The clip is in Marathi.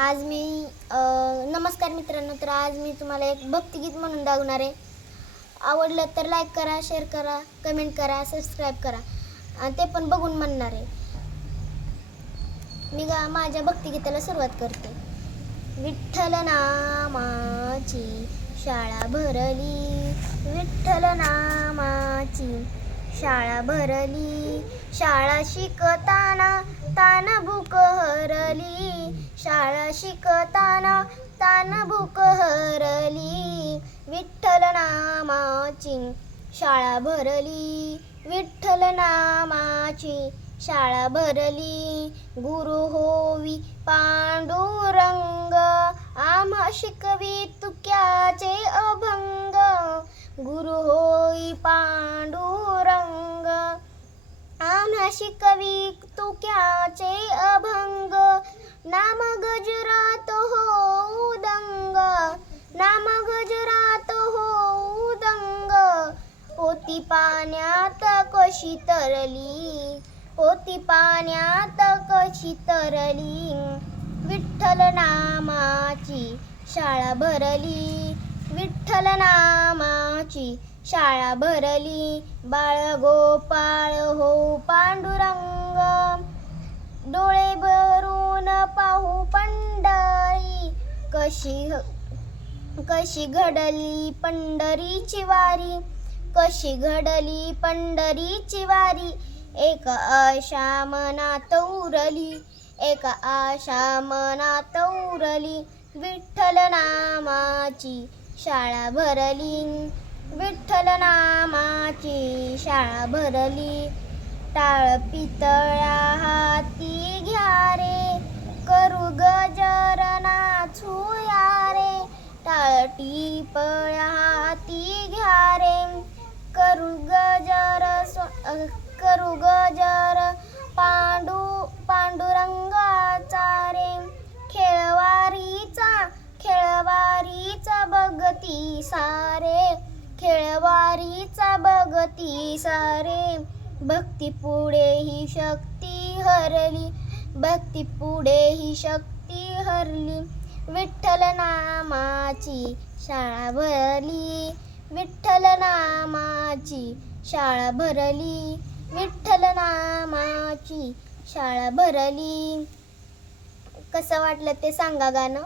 आज मी नमस्कार मित्रांनो तर आज मी तुम्हाला एक भक्तिगीत म्हणून दाखवणार आहे. आवडलं तर लाईक करा शेअर करा कमेंट करा सबस्क्राईब करा. आणि ते पण बघून म्हणणार आहे. मी गा माझ्या भक्तिगीताला सुरुवात करते. विठ्ठल नामाची शाळा भरली. विठ्ठल नामाची शाळा भरली. शाळा शिकताना तान भूक हरली. शाळा शिकताना तान भूक हरली विठ्ठल नामाची शाळा भरली विठ्ठल नामाची शाळा भरली. गुरु होवी पांडुरंग आम्हा शिकवी तुक्याचे अभंग. गुरु होई पांडुरंग आम्हा शिकवी तुक्याचे अभंग. पाण्यात कशी तरली? होती पाण्यात कशी तरली? विठ्ठल नामाची शाळा भरली. विठ्ठल नामाची शाळा भरली. बाळ गोपाळ हो पांडुरंग. डोळे भरून पाहू पंढरी. कशी कशी घडली पंढरीची वारी? कशी घडली पंढरीची वारी? एक आशा मनात उरली एक आशा मनात उरली. विठ्ठल नामाची शाळा भरली विठ्ठल नामाची शाळा भरली. टाळ पितळ्या हाती घ्या रे करू गजर नाचू या रे. टाळ टिपळ्या हाती घ्या रे. करू गजर स्व- करू गजर पांडू पांडुरंगाचा रे खेळवारीचा खेळवारीचा बगती सारे खेळवारीचा बगती सारे. भक्ती पुढे ही शक्ती हरली भक्ती पुढे ही शक्ती हरली. विठ्ठल नामाची शाळा भरली विठ्ठल नामाची शाळा भरली. विठ्ठल नामाची शाळा भरली. कसं वाटलं ते सांगा गाणं?